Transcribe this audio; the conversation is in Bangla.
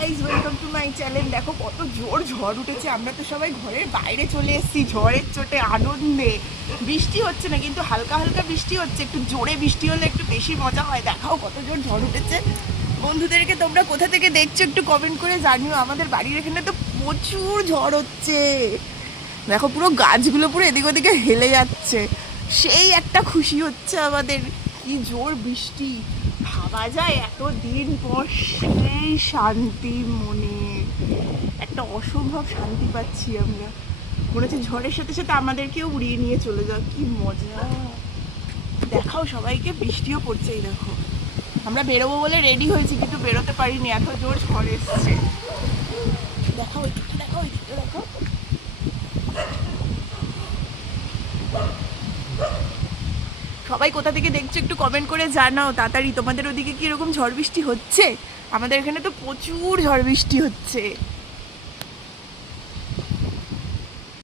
Guys, welcome to my channel. দেখো কত জোর ঝড় উঠেছে। আমরা তো সবাই ঘরের বাইরে চলে এসেছি ঝড়ের চোটে আনন্দে। বৃষ্টি হচ্ছে না, কিন্তু হালকা হালকা বৃষ্টি হচ্ছে। একটু জোরে বৃষ্টি হলে একটু বেশি মজা হয়। দেখাও কত জোর ঝড় উঠেছে। বন্ধুদেরকে তোমরা কোথা থেকে দেখছো একটু কমেন্ট করে জানিও। আমাদের বাড়ির এখানে তো প্রচুর ঝড় হচ্ছে। দেখো পুরো গাছগুলো পুরো এদিক ওদিকে হেলে যাচ্ছে। সেই একটা খুশি হচ্ছে আমাদের। কি জোর বৃষ্টি, ভাবা যায় এত দিন পর সেই শান্তি মনে, একটা অসম্ভব শান্তি পাচ্ছি আমরা। মনে হচ্ছে ঝড়ের সাথে সাথে আমাদেরকেও উড়িয়ে নিয়ে চলে যাও, কি মজা। দেখাও সবাইকে, বৃষ্টিও পড়ছে। এই দেখো আমরা বেরোবো বলে রেডি হয়েছি, কিন্তু বেরোতে পারিনি, এত জোর ঝড় এসছে। দেখাও একটু, দেখাও একটু, দেখো সবাই কোথা থেকে দেখছো একটু কমেন্ট করে জানাও তাড়াতাড়ি। তোমাদের ওদিকে কি এরকম ঝড় বৃষ্টি হচ্ছে? আমাদের এখানে তো প্রচুর ঝড় বৃষ্টি হচ্ছে।